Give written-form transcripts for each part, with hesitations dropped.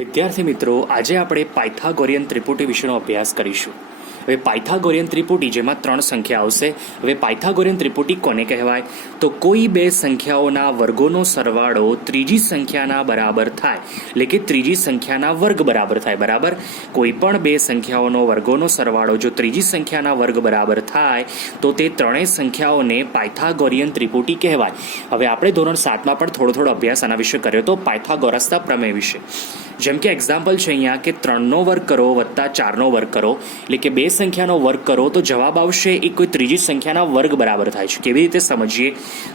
વિદ્યાર્થી મિત્રો, આજે આપણે પાયથાગોરિયન ત્રિપુટી વિશેનો અભ્યાસ કરીશું. હવે પાયથાગોરિયન ત્રિપુટી જેમાં 3 સંખ્યા આવશે. હવે પાયથાગોરિયન ત્રિપુટી કોને કહેવાય? તો કોઈ બે સંખ્યાઓના વર્ગોનો સરવાળો ત્રીજી સંખ્યાના બરાબર થાય, એટલે કે ત્રીજી સંખ્યાના વર્ગ બરાબર થાય. બરાબર, કોઈ પણ બે સંખ્યાઓનો વર્ગોનો સરવાળો જો ત્રીજી સંખ્યાના વર્ગ બરાબર થાય તો તે ત્રણેય સંખ્યાઓને પાયથાગોરિયન ત્રિપુટી કહેવાય. હવે આપણે ધોરણ 7માં પણ થોડો અભ્યાસ આના વિશે કર્યો તો પાયથાગોરસના પ્રમેય વિશે. જેમ કે એક્ઝામ્પલ છે અહીંયા કે 3નો વર્ગ કરો વત્તા 4નો વર્ગ કરો, એટલે કે બે સંખ્યાનો વર્ગ કરો તો જવાબ આવશે એ કોઈ ત્રીજી સંખ્યાના વર્ગ બરાબર થાય છે. કેવી રીતે સમજીએ?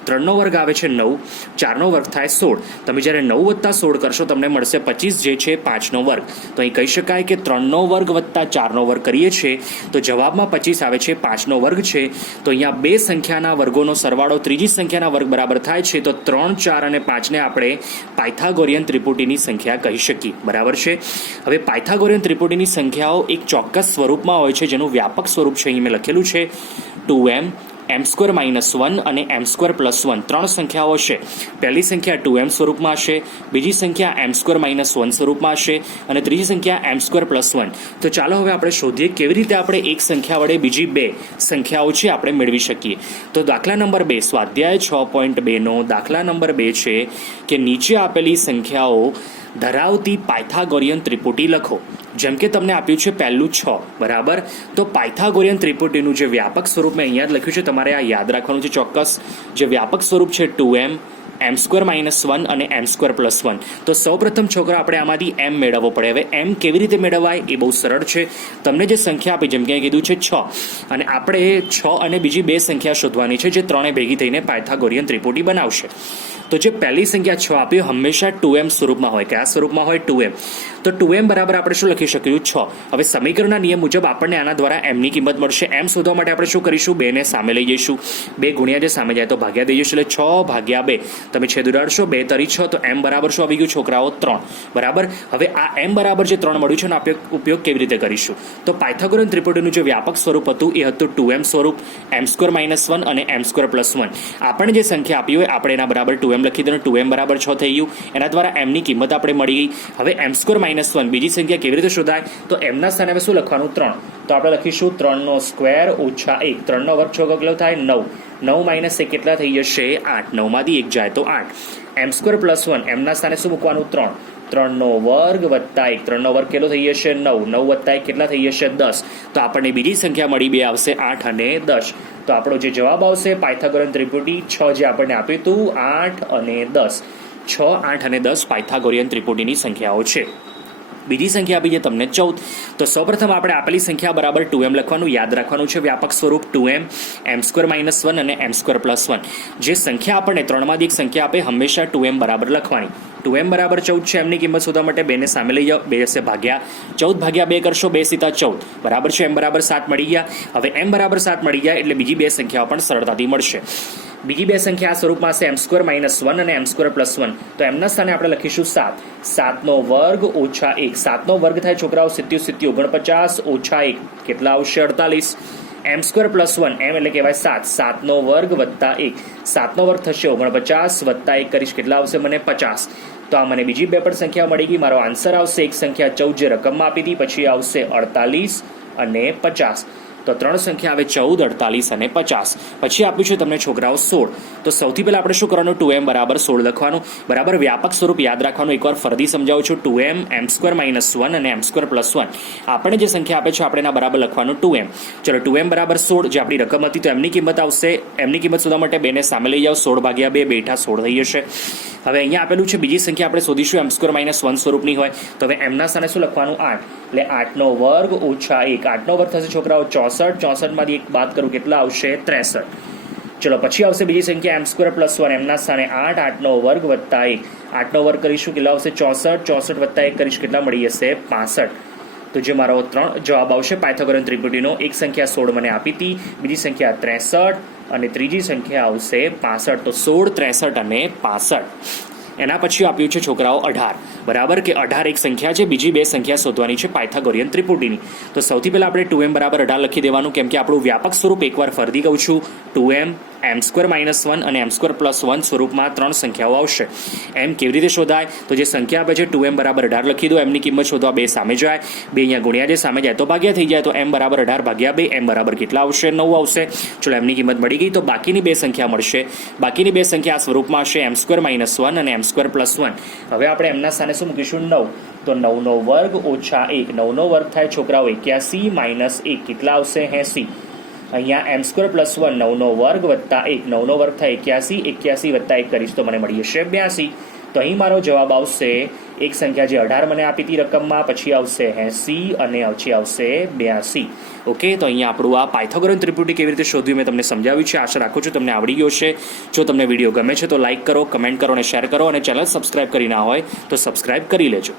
3નો વર્ગ આવે છે 9, 4નો વર્ગ થાય 16. તમે જ્યારે 9 વત્તા 16 કરશો તમને મળશે 25, જે છે 5નો વર્ગ. તો અહીં કહી શકાય કે 3નો વર્ગ વત્તા 4નો વર્ગ કરીએ છીએ તો જવાબમાં 25 આવે છે, 5નો વર્ગ છે. તો અહીંયા બે સંખ્યાના વર્ગોનો સરવાળો ત્રીજી સંખ્યાના વર્ગ બરાબર થાય છે, તો 3, 4 અને 5ને આપણે પાયથાગોરિયન ત્રિપુટીની સંખ્યા કહી શકીએ. બરાબર છે. હવે પાયથાગોરિયન ત્રિપુટીની સંખ્યાઓ એક ચોક્કસ સ્વરૂપમાં હોય છે, જેનું વ્યાપક સ્વરૂપ છે અહીં મેં લખેલું છે 2m, m² - 1 અને m² + 1. 3 સંખ્યાઓ હશે. પહેલી સંખ્યા 2m સ્વરૂપમાં હશે, બીજી સંખ્યા m² - 1 સ્વરૂપમાં હશે અને ત્રીજી સંખ્યા m² + 1. તો ચાલો હવે આપણે શોધીએ કેવી રીતે આપણે એક સંખ્યા વડે બીજી બે સંખ્યાઓ છે આપણે મેળવી શકીએ. તો દાખલા નંબર 2, સ્વાધ્યાય 6.2 નો દાખલા નંબર 2 છે કે નીચે આપેલી સંખ્યાઓ ધરાવતી પાયથાગોરિયન ત્રિપુટી લખો. જેમ કે તમને આપ્યું છે પહેલું 6. બરાબર, તો પાયથાગોરિયન ત્રિપુટીનું જે વ્યાપક સ્વરૂપ મેં અહીંયા જ લખ્યું છે, તમારે આ યાદ રાખવાનું છે ચોક્કસ. જે વ્યાપક સ્વરૂપ છે 2m, m² - 1 અને m² + 1. તો સૌપ્રથમ છોકરા આપણે આમાંથી m મેળવવો પડે. હવે m કેવી રીતે મેળવાય એ બહુ સરળ છે. તમને જે સંખ્યા આપી, જેમ કે કીધું છે 6, અને આપણે 6 અને બીજી બે સંખ્યા શોધવાની છે જે ત્રણે ભેગી થઈને પાયથાગોરિયન ત્રિપુટી બનાવશે. તો જે પહેલી સંખ્યા 6 આપી હંમેશા 2m સ્વરૂપમાં હોય. કયા સ્વરૂપમાં હોય? 2m. તો 2m બરાબર આપણે શું લખી શકીશું? 6. હવે સમીકરણના નિયમ મુજબ આપણને આના દ્વારા m ની કિંમત મળશે. m શોધવા માટે આપણે શું કરીશું? 2 ને સામે લઈ જઈશું. 2 ગુણ્યા જે સામે જાય તો ભાગ્યા દઈ જઈશું, એટલે 6 ભાગ્યા 2. તમે છેદ ઉડાડશો, 2 તરી 6, તો m બરાબર શું આવી ગયું છોકરાઓ? 3. બરાબર, હવે આ m બરાબર જે 3 મળ્યું છે એનો આપણે ઉપયોગ કેવી રીતે કરીશું? તો પાયથાગોરિયન ત્રિપુટીનું જે વ્યાપક સ્વરૂપ હતું એ હતું 2m સ્વરૂપ, m² - 1 અને m² + 1. આપણને જે સંખ્યા આપી હોય આપણે એના બરાબર 2m લખી દો. 2m બરાબર 6 થઈ ગયું. એના દ્વારા m ની કિંમત આપણે મળી ગઈ. હવે m² - 1 બીજી સંખ્યા કેવી રીતે શોધાય? તો m ના સ્થાને હવે શું લખવાનું? 3. તો આપણે લખીશું 3નો સ્ક્વેર ઓછા 1. 3નો વર્ગ છોકરો કેટલો થાય? 9. 9 - 1 કેટલા થઈ જશે? 8. 9 માંથી 1 જાય તો 8. m² + 1 m ના સ્થાને શું મૂકવાનું? 3. 3નો વર્ગ વત્તા 1. 3નો વર્ગ કેટલો થઈ જશે? 9. 9 વત્તા 1 કેટલા થઈ જશે? 10. તો આપણને બીજી સંખ્યા મળી, બે આવશે 8 અને 10. તો આપણો જે જવાબ આવશે પાયથાગોરિયન ત્રિપુટી 6 જે આપણને આપ્યું હતું, 8 અને 10. 6, 8 અને 10 પાયથાગોરિયન ત્રિપુટીની સંખ્યાઓ છે. બીજી સંખ્યા આપી છે તમને 14. તો સૌપ્રથમ આપણે આપેલી સંખ્યા બરાબર 2m લખવાનું. યાદ રાખવાનું છે વ્યાપક સ્વરૂપ 2m, m² - 1 અને m² + 1. જે સંખ્યા આપણને 3માંથી એક સંખ્યા આપે હંમેશા 2m બરાબર લખવાની. 2m બરાબર 14 છે. એમની કિંમત શોધવા માટે 2 ને સામે લઈ જાઓ, 2 હશે ભાગ્યા. 14 ભાગ્યા 2 કરશો, 2 × 14. બરાબર છે. m બરાબર 7 મળી ગયા. હવે m બરાબર 7 મળી ગયા એટલે બીજી બે સંખ્યાઓ પણ સરળતાથી મળશે. બીજી બે સંખ્યા આ સ્વરૂપમાં હશે m² - 1 અને m² + 1. તો એમના સ્થાને આપણે લખીશું 7. 7નો વર્ગ ઓછા 1. 7નો વર્ગ થાય છોકરાઓ 77, 49 ઓછા 1 કેટલા આવશે? 48. m² + 1, m એટલે કહેવાય 7. 7નો વર્ગ વત્તા 1. 7નો વર્ગ થશે 49 વત્તા 1 કરીશ કેટલા આવશે? મને 50. તો આ મને બીજી બે પણ સંખ્યા મળી ગઈ. મારો આન્સર આવશે એક સંખ્યા 14 જે રકમમાં આપી હતી, પછી આવશે 48 અને 50. તો 3 સંખ્યા આવે 14, 48 અને 50. પછી આપ્યું છે તમને છોકરાઓ 16. તો સૌથી પહેલા આપણે શું કરવાનું? 2m બરાબર 16 લખવાનું. બરાબર, વ્યાપક સ્વરૂપ યાદ રાખવાનું. એકવાર ફરીથી સમજાવું છું. 2m, m² - 1 અને m² + 1. આપણે જે સંખ્યા આપે છે આપણે એના બરાબર લખવાનું 2m. ચલો 2m બરાબર 16 જે આપણી રકમ હતી, તો એમની કિંમત આવશે. એમની કિંમત શોધવા માટે 2 ને સામે લઈ જાઓ, 16 ભાગ્યા 2, 2 × 16 થઈ જશે. હવે અહીંયા આપેલું છે બીજી સંખ્યા આપણે શોધીશું m² - 1 સ્વરૂપની હોય. તો હવે એમના સ્થાને શું લખવાનું? 8. એટલે 8નો વર્ગ ઓછા 1. 8નો વર્ગ થશે છોકરાઓ 64. 64 માંથી 1 બાદ કરું કેટલા આવશે? 63. ચલો પછી આવશે બીજી સંખ્યા m² + 1. એમના સ્થાને 8. 8નો વર્ગ વત્તા 1. 8નો વર્ગ કરીશું કેટલા આવશે? 64. 64 વત્તા 1 કરીશ કેટલા મળી જશે? 65. તો જે મારો 3 જવાબ આવશે પાયથાગોરિયન ત્રિપુટીનો. એક સંખ્યા 16 મને આપી હતી, બીજી સંખ્યા 63 અને ત્રીજી સંખ્યા આવશે 65. તો 16, 63 અને 65. એના પછી આપ્યું છે છોકરાઓ 18. બરાબર કે 18 એક સંખ્યા છે, બીજી બે સંખ્યા શોધવાની છે પાયથાગોરિયન ત્રિપુટીની. તો સૌથી પહેલાં આપણે 2m બરાબર 18 લખી દેવાનું, કેમ કે આપણું વ્યાપક સ્વરૂપ એકવાર ફરીથી કહું છું, 2m m² - 1 અને m² + 1 સ્વરૂપમાં 3 સંખ્યાઓ આવશે. m કેવી રીતે શોધાય? તો જે સંખ્યા આપે છે 2m બરાબર 18 લખી દો, એમની કિંમત શોધવા 2 સામે જાય, 2 અહીંયા ગુણ્યા છે, સામે જાય તો ભાગ્યા થઈ જાય, તો m બરાબર 18 ભાગ્યા 2, m બરાબર કેટલા આવશે? 9 આવશે. ચલો એમની કિંમત મળી ગઈ. તો બાકીની બે સંખ્યા મળશે. બાકીની બે સંખ્યા આ સ્વરૂપમાં હશે m² - 1 અને m² + 1. હવે આપણે એમના સ્થાને શું મૂકીશું? 9. તો 9નો વર્ગ ઓછા 1, 9નો વર્ગ થાય છોકરાઓ 81 - 1 કેટલા આવશે? 80. અહીંયા m² + 1, 9નો વર્ગ વત્તા 1, 9નો વર્ગ થાય 81, 81 વત્તા 1 કરીશ તો મને મળી જશે 82. તો અહીં મારો જવાબ આવશે, એક સંખ્યા જે 18 મને આપી હતી રકમમાં, પછી આવશે 80 અને પછી આવશે 82. ઓકે, તો અહીંયા આપણું આ પાયથાગોરિયન ત્રિપુટી કેવી રીતે શોધ્યું મેં તમને સમજાવ્યું છે. આશા રાખું છું તમને આવડી ગયો છે. જો તમને વિડીયો ગમે છે તો લાઇક કરો, કમેન્ટ કરો અને શેર કરો, અને ચેનલ સબસ્ક્રાઇબ કરી ના હોય તો સબસ્ક્રાઇબ કરી લેજો.